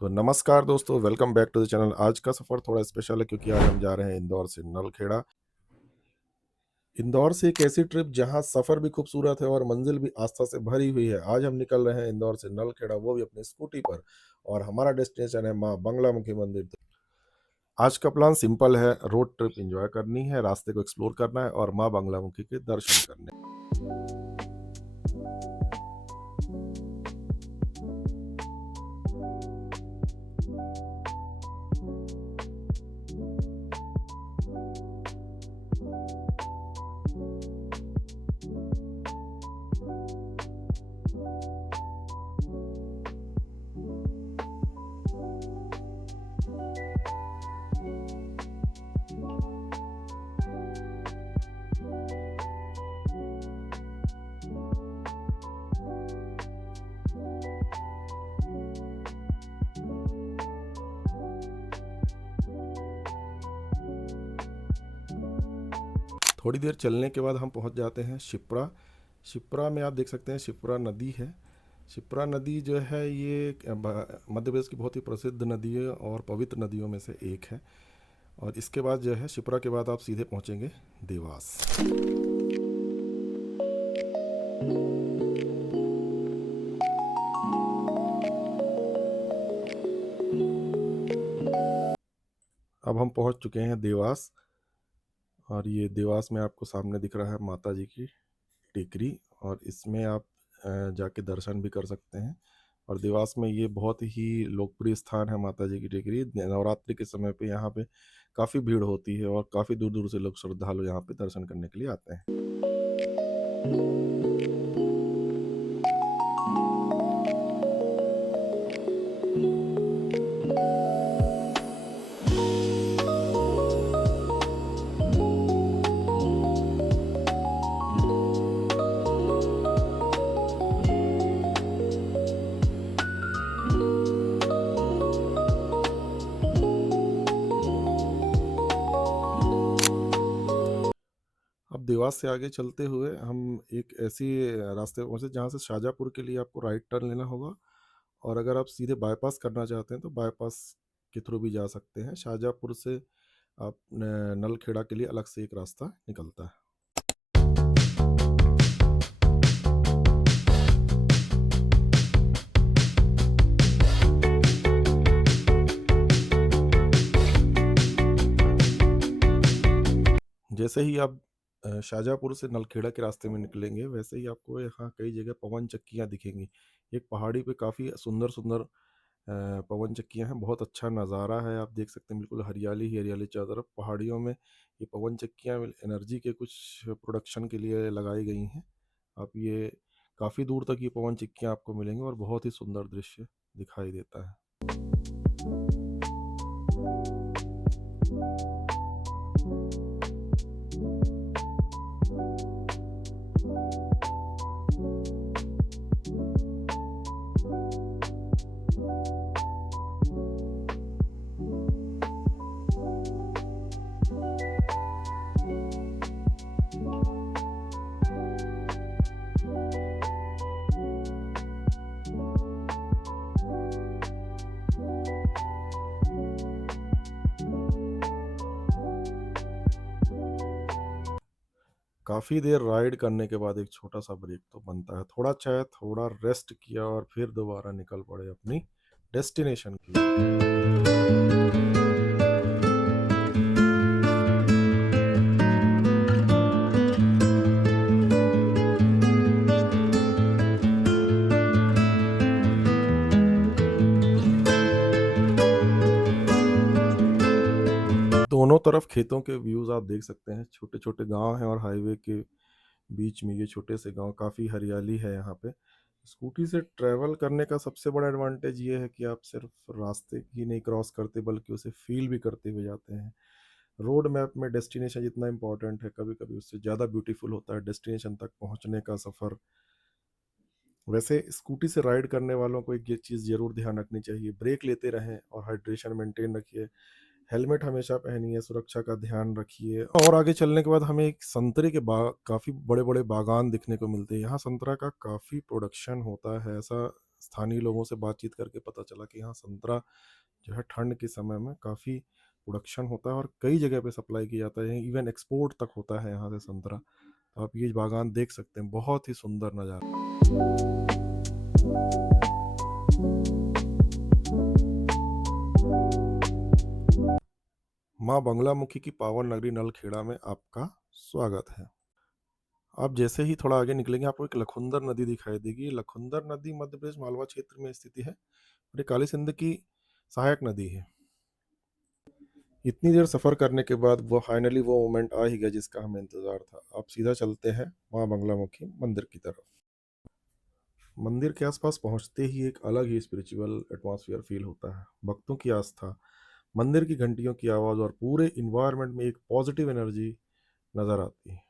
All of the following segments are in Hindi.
तो नमस्कार दोस्तों, welcome back to the channel. आज का सफ़र थोड़ा स्पेशल है क्योंकि आज हम जा रहे हैं इंदौर से नलखेड़ा। इंदौर से एक ऐसी ट्रिप जहां सफ़र भी खूबसूरत है और मंजिल भी आस्था से भरी हुई है। आज हम निकल रहे हैं इंदौर से नलखेड़ा, वो भी अपनी स्कूटी पर। और हमारा डेस्टिनेशन है माँ बंगलामुखी मंदिर। तो आज का प्लान सिंपल है, रोड ट्रिप एंजॉय करनी है, रास्ते को एक्सप्लोर करना है और माँ बंगलामुखी के दर्शन करने हैं। थोड़ी देर चलने के बाद हम पहुंच जाते हैं शिप्रा। शिप्रा में आप देख सकते हैं शिप्रा नदी है। शिप्रा नदी जो है ये मध्य प्रदेश की बहुत ही प्रसिद्ध नदी है और पवित्र नदियों में से एक है। और इसके बाद जो है शिप्रा के बाद आप सीधे पहुंचेंगे देवास। अब हम पहुंच चुके हैं देवास। और ये देवास में आपको सामने दिख रहा है माता जी की टेकरी। और इसमें आप जाके दर्शन भी कर सकते हैं। और देवास में ये बहुत ही लोकप्रिय स्थान है माता जी की टेकरी। नवरात्रि के समय पे यहाँ पे काफ़ी भीड़ होती है और काफ़ी दूर दूर से लोग श्रद्धालु यहाँ पे दर्शन करने के लिए आते हैं। अब देवास से आगे चलते हुए हम एक ऐसी रास्ते पे पहुँचे जहाँ से शाहजहाँपुर के लिए आपको राइट टर्न लेना होगा। और अगर आप सीधे बाईपास करना चाहते हैं तो बाईपास के थ्रू भी जा सकते हैं। शाहजहाँपुर से आप नलखेड़ा के लिए अलग से एक रास्ता निकलता है। जैसे ही आप शाहजहाँपुर से नलखेड़ा के रास्ते में निकलेंगे वैसे ही आपको यहाँ कई जगह पवन चक्कियाँ दिखेंगी। एक पहाड़ी पे काफ़ी सुंदर सुंदर पवन चक्कियाँ हैं। बहुत अच्छा नज़ारा है, आप देख सकते हैं बिल्कुल हरियाली ही हरियाली चारों तरफ। पहाड़ियों में ये पवन चक्कियाँ एनर्जी के कुछ प्रोडक्शन के लिए लगाई गई हैं। आप ये काफ़ी दूर तक ये पवन चक्कियाँ आपको मिलेंगी और बहुत ही सुंदर दृश्य दिखाई देता है। काफ़ी देर राइड करने के बाद एक छोटा सा ब्रेक तो बनता है। थोड़ा चाहे थोड़ा रेस्ट किया और फिर दोबारा निकल पड़े अपनी डेस्टिनेशन की ओर। दोनों तरफ खेतों के व्यूज़ आप देख सकते हैं। छोटे छोटे गांव हैं और हाईवे के बीच में ये छोटे से गांव, काफ़ी हरियाली है यहाँ पे। स्कूटी से ट्रैवल करने का सबसे बड़ा एडवांटेज ये है कि आप सिर्फ रास्ते ही नहीं क्रॉस करते बल्कि उसे फील भी करते हुए जाते हैं। रोड मैप में डेस्टिनेशन जितना इम्पोर्टेंट है कभी कभी उससे ज़्यादा ब्यूटीफुल होता है डेस्टिनेशन तक पहुँचने का सफ़र। वैसे स्कूटी से राइड करने वालों को एक ये चीज़ ज़रूर ध्यान रखनी चाहिए, ब्रेक लेते रहें और हाइड्रेशन मेंटेन रखिए। हेलमेट हमेशा पहनिए, सुरक्षा का ध्यान रखिए। और आगे चलने के बाद हमें एक संतरे के काफ़ी बड़े बड़े बागान दिखने को मिलते हैं। यहाँ संतरा का काफ़ी प्रोडक्शन होता है। ऐसा स्थानीय लोगों से बातचीत करके पता चला कि यहाँ संतरा जो है ठंड के समय में काफ़ी प्रोडक्शन होता है और कई जगह पे सप्लाई किया जाता है, इवन एक्सपोर्ट तक होता है यहाँ से संतरा। तो आप ये बागान देख सकते हैं, बहुत ही सुंदर नज़ारा। माँ बंगलामुखी की पावन नगरी नलखेड़ा में आपका स्वागत है। आप जैसे ही थोड़ा आगे निकलेंगे आपको एक लखुंदर नदी दिखाई देगी। लखुंदर नदी मध्य प्रदेश मालवा क्षेत्र में स्थित है और ये काली सिंध की सहायक नदी है। इतनी देर सफ़र करने के बाद वो फाइनली वो मोमेंट आ ही गया जिसका हमें इंतज़ार था। आप सीधा चलते हैं माँ बंगलामुखी मंदिर की तरफ। मंदिर के आसपास पहुंचते ही एक अलग ही स्पिरिचुअल एटमॉस्फेयर फील होता है। भक्तों की आस्था, मंदिर की घंटियों की आवाज़ और पूरे इन्वायरमेंट में एक पॉजिटिव एनर्जी नज़र आती है।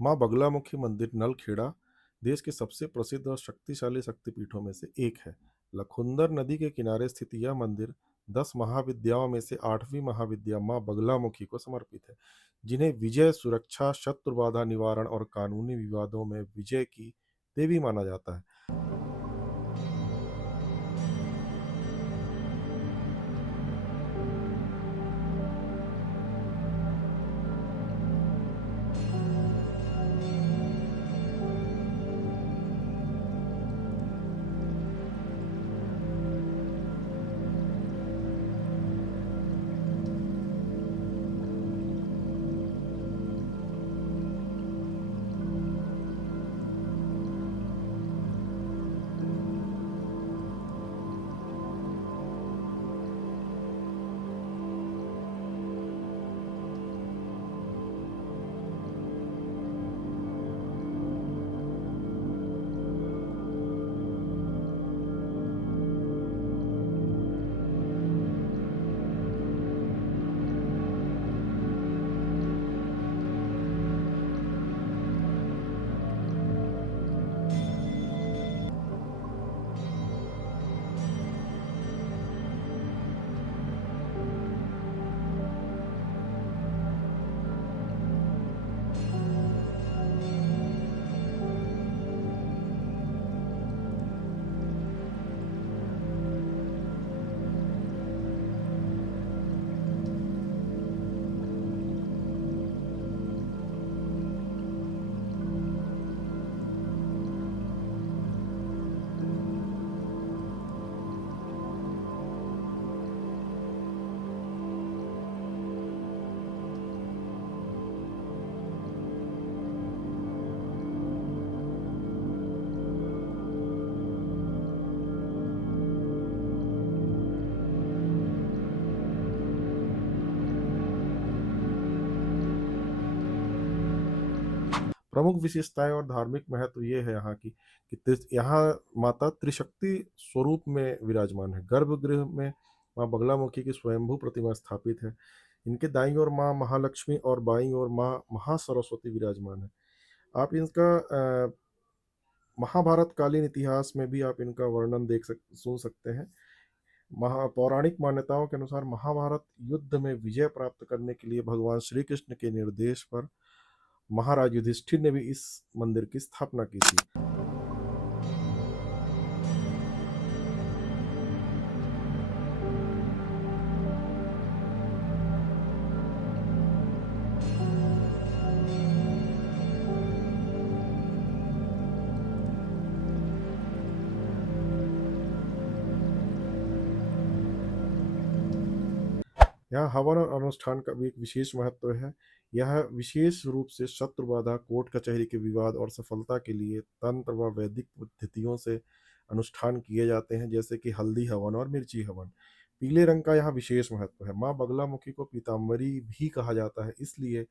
माँ बगलामुखी मंदिर नलखेड़ा देश के सबसे प्रसिद्ध और शक्तिशाली शक्तिपीठों में से एक है। लखुंदर नदी के किनारे स्थित यह मंदिर 10 महाविद्याओं में से 8वीं महाविद्या माँ बगलामुखी को समर्पित है, जिन्हें विजय, सुरक्षा, शत्रु बाधा निवारण और कानूनी विवादों में विजय की देवी माना जाता है। प्रमुख विशेषताएं और धार्मिक महत्व ये है यहाँ की कि यहाँ माता त्रिशक्ति स्वरूप में विराजमान है। गर्भगृह में माँ बगलामुखी की स्वयंभू प्रतिमा स्थापित है। इनके दाईं ओर माँ महालक्ष्मी और बाईं ओर माँ महासरस्वती विराजमान है। आप इनका महाभारत कालीन इतिहास में भी आप इनका वर्णन सुन सकते हैं। पौराणिक मान्यताओं के अनुसार महाभारत युद्ध में विजय प्राप्त करने के लिए भगवान श्री कृष्ण के निर्देश पर महाराज युधिष्ठिर ने भी इस मंदिर की स्थापना की थी। यहाँ हवन और अनुष्ठान का भी एक विशेष महत्व है। यह विशेष रूप से शत्रु बाधा, कोर्ट कचहरी के विवाद और सफलता के लिए तंत्र व वैदिक पद्धतियों से अनुष्ठान किए जाते हैं, जैसे कि हल्दी हवन और मिर्ची हवन। पीले रंग का यहाँ विशेष महत्व है। माँ बगलामुखी को पीताम्बरी भी कहा जाता है, इसलिए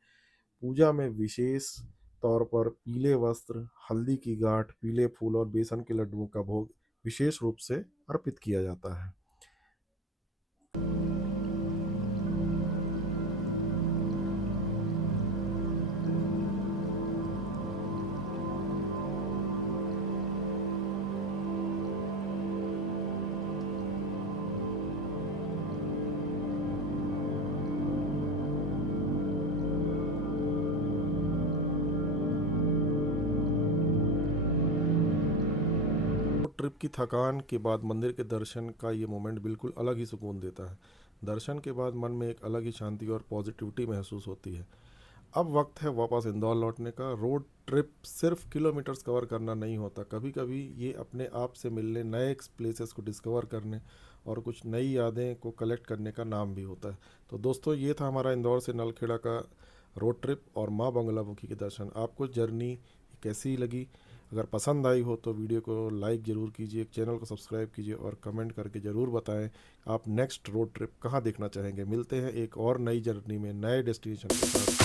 पूजा में विशेष तौर पर पीले वस्त्र, हल्दी की गांठ, पीले फूल और बेसन के लड्डुओं का भोग विशेष रूप से अर्पित किया जाता है। ट्रिप की थकान के बाद मंदिर के दर्शन का ये मोमेंट बिल्कुल अलग ही सुकून देता है। दर्शन के बाद मन में एक अलग ही शांति और पॉजिटिविटी महसूस होती है। अब वक्त है वापस इंदौर लौटने का। रोड ट्रिप सिर्फ किलोमीटर्स कवर करना नहीं होता, कभी कभी ये अपने आप से मिलने, नए प्लेसेस को डिस्कवर करने और कुछ नई यादें को कलेक्ट करने का नाम भी होता है। तो दोस्तों, ये था हमारा इंदौर से नलखेड़ा का रोड ट्रिप और माँ बंगलामुखी के दर्शन। आपको जर्नी कैसी लगी? अगर पसंद आई हो तो वीडियो को लाइक ज़रूर कीजिए, चैनल को सब्सक्राइब कीजिए और कमेंट करके ज़रूर बताएं आप नेक्स्ट रोड ट्रिप कहाँ देखना चाहेंगे। मिलते हैं एक और नई जर्नी में, नए डेस्टिनेशन के साथ।